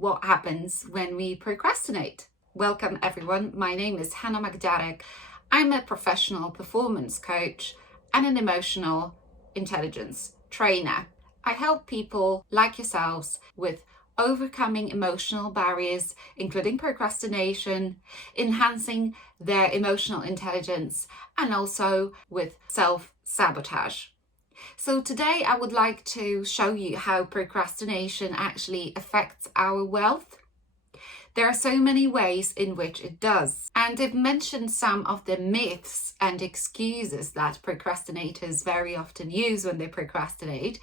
what happens when we procrastinate. Welcome everyone, my name is Hannah Magdarek. I'm a professional performance coach and an emotional intelligence trainer. I help people like yourselves with overcoming emotional barriers, including procrastination, enhancing their emotional intelligence, and also with self-sabotage. So today I would like to show you how procrastination actually affects our wealth. There are so many ways in which it does. And I've mentioned some of the myths and excuses that procrastinators very often use when they procrastinate.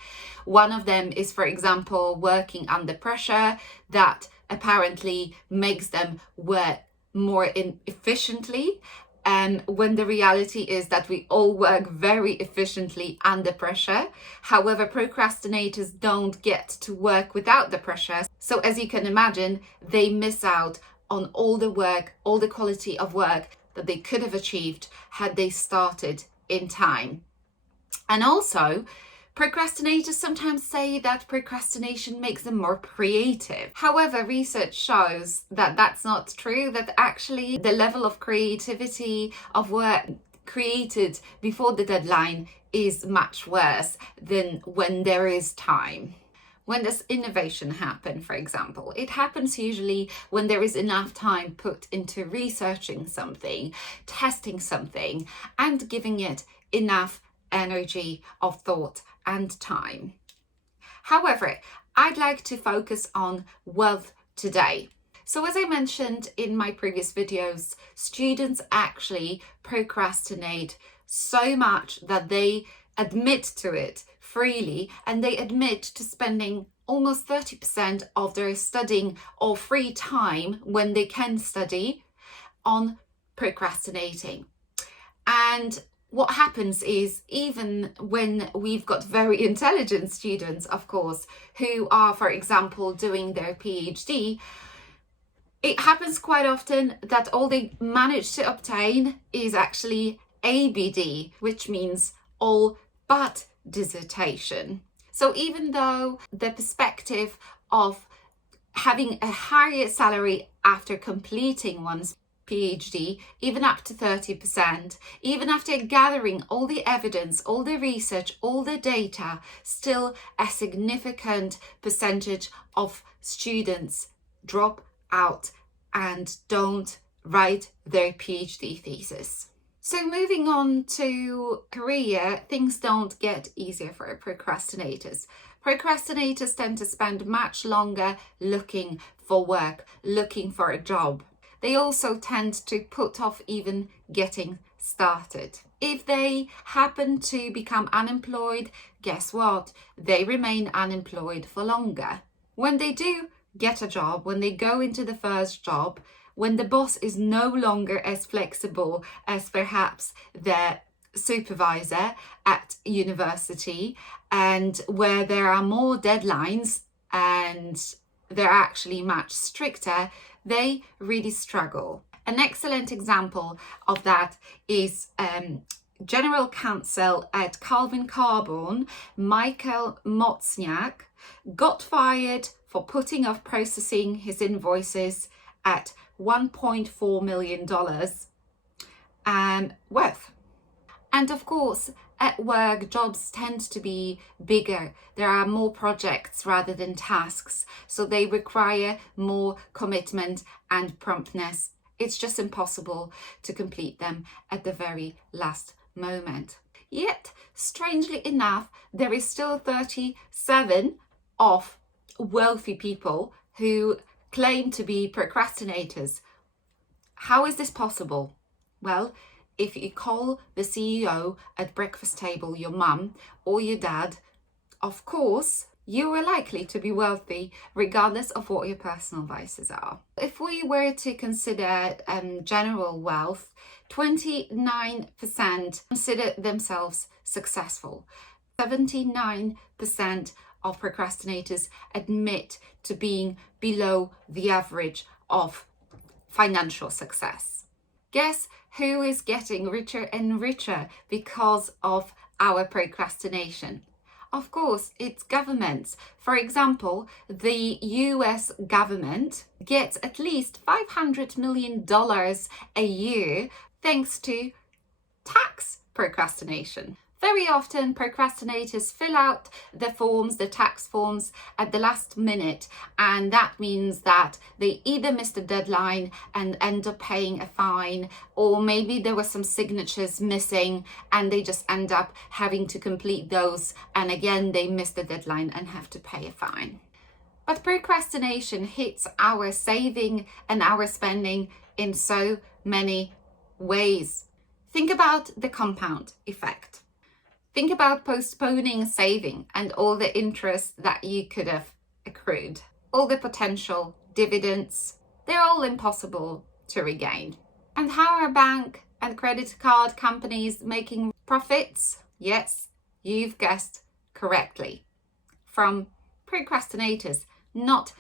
One of them is, for example, working under pressure. That apparently makes them work more efficiently. When the reality is that we all work very efficiently under pressure. However, procrastinators don't get to work without the pressure. So as you can imagine, they miss out on all the work, all the quality of work that they could have achieved had they started in time. And also, procrastinators sometimes say that procrastination makes them more creative. However, research shows that that's not true, that actually the level of creativity of work created before the deadline is much worse than when there is time. When does innovation happen, for example? It happens usually when there is enough time put into researching something, testing something, and giving it enough energy of thought and time. However, I'd like to focus on wealth today. So as I mentioned in my previous videos, students actually procrastinate so much that they admit to it freely, and they admit to spending almost 30% of their studying or free time when they can study on procrastinating. And what happens is, even when we've got very intelligent students, of course, who are, for example, doing their PhD, it happens quite often that all they manage to obtain is actually ABD, which means all but dissertation. So even though the perspective of having a higher salary after completing one's PhD, even up to 30%, even after gathering all the evidence, all the research, all the data, still a significant percentage of students drop out and don't write their PhD thesis. So moving on to career, things don't get easier for procrastinators. Procrastinators tend to spend much longer looking for work, looking for a job. They also tend to put off even getting started. If they happen to become unemployed, guess what? They remain unemployed for longer. When they do get a job, when they go into the first job, when the boss is no longer as flexible as perhaps their supervisor at university, and where there are more deadlines and they're actually much stricter, they really struggle. An excellent example of that is General Counsel at Calvin Carbon, Michael Mocniak, got fired for putting off processing his invoices at $1.4 million worth. And of course, at work, jobs tend to be bigger. There are more projects rather than tasks, so they require more commitment and promptness. It's just impossible to complete them at the very last moment. Yet, strangely enough, there is still 37 of wealthy people who claim to be procrastinators. How is this possible? Well, if you call the CEO at breakfast table your mum or your dad, of course, you are likely to be wealthy regardless of what your personal vices are. If we were to consider general wealth, 29% consider themselves successful. 79% of procrastinators admit to being below the average of financial success. Guess who is getting richer and richer because of our procrastination? Of course, it's governments. For example, the US government gets at least $500 million a year thanks to tax procrastination. Very often, procrastinators fill out the forms, the tax forms, at the last minute, and that means that they either miss the deadline and end up paying a fine, or maybe there were some signatures missing and they just end up having to complete those, and again they miss the deadline and have to pay a fine. But procrastination hits our saving and our spending in so many ways. Think about the compound effect. Think about postponing saving and all the interest that you could have accrued. All the potential dividends, they're all impossible to regain. And how are bank and credit card companies making profits? Yes, you've guessed correctly. From procrastinators not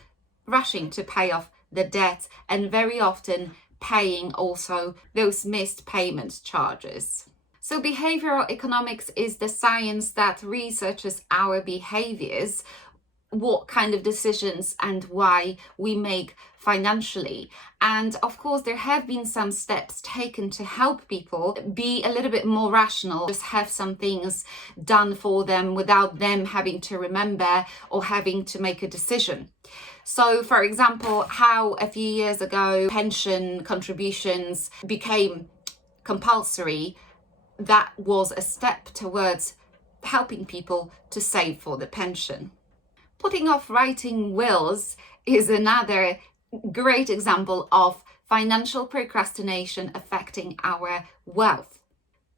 rushing to pay off the debt and very often paying also those missed payment charges. So behavioral economics is the science that researches our behaviors, what kind of decisions and why we make financially. And of course, there have been some steps taken to help people be a little bit more rational, just have some things done for them without them having to remember or having to make a decision. So, for example, how a few years ago pension contributions became compulsory, that was a step towards helping people to save for the pension. Putting off writing wills is another great example of financial procrastination affecting our wealth.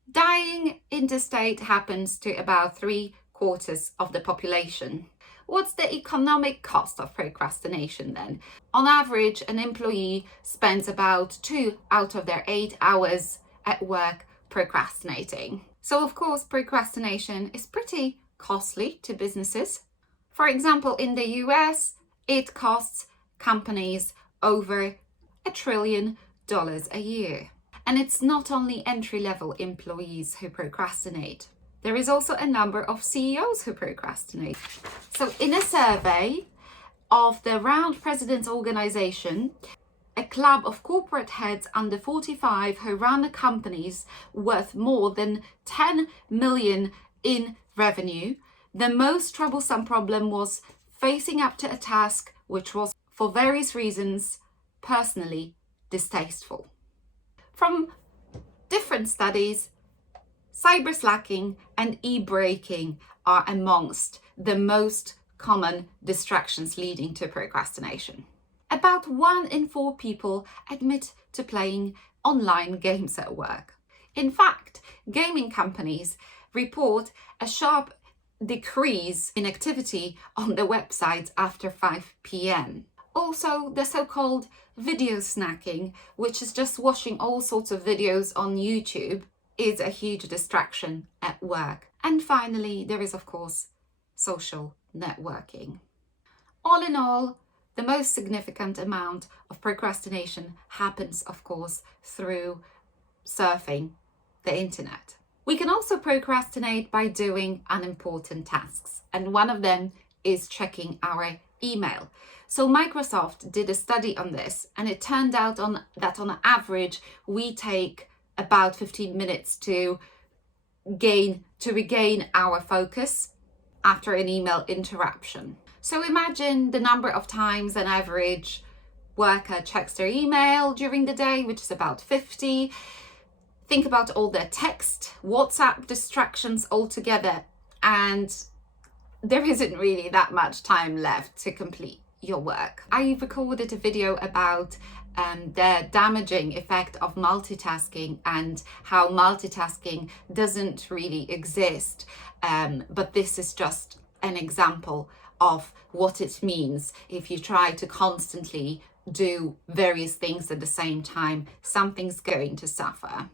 Dying interstate happens to about 3/4 of the population. What's the economic cost of procrastination then? On average, an employee spends about 2 out of their 8 hours at work procrastinating. So of course, procrastination is pretty costly to businesses. For example, in the US, it costs companies over $1 trillion a year. And it's not only entry-level employees who procrastinate. There is also a number of CEOs who procrastinate. So in a survey of the Round President's Organization, a club of corporate heads under 45 who run companies worth more than 10 million in revenue, the most troublesome problem was facing up to a task which was, for various reasons, personally distasteful. From different studies, cyber slacking and e-braking are amongst the most common distractions leading to procrastination. About 1 in 4 people admit to playing online games at work. In fact, gaming companies report a sharp decrease in activity on their websites after 5 p.m. Also, the so-called video snacking, which is just watching all sorts of videos on YouTube, is a huge distraction at work. And finally, there is, of course, social networking. All in all, the most significant amount of procrastination happens, of course, through surfing the internet. We can also procrastinate by doing unimportant tasks, and one of them is checking our email. So Microsoft did a study on this, and it turned out that on average we take about 15 minutes to regain our focus after an email interruption. So imagine the number of times an average worker checks their email during the day, which is about 50. Think about all the text, WhatsApp distractions altogether, and there isn't really that much time left to complete your work. I recorded a video about the damaging effect of multitasking and how multitasking doesn't really exist, but this is just an example of what it means if you try to constantly do various things at the same time. Something's going to suffer.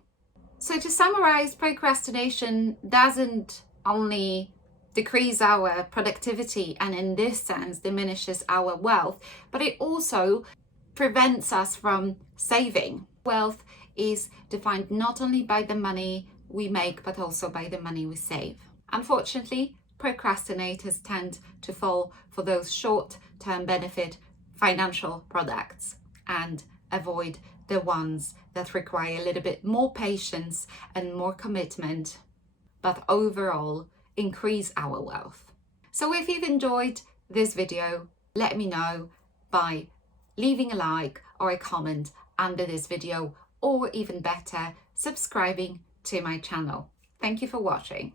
So to summarize, procrastination doesn't only decrease our productivity and in this sense diminishes our wealth, but it also prevents us from saving. Wealth is defined not only by the money we make, but also by the money we save. Unfortunately, procrastinators tend to fall for those short-term benefit financial products and avoid the ones that require a little bit more patience and more commitment, but overall increase our wealth. So if you've enjoyed this video, let me know by leaving a like or a comment under this video, or even better, subscribing to my channel. Thank you for watching.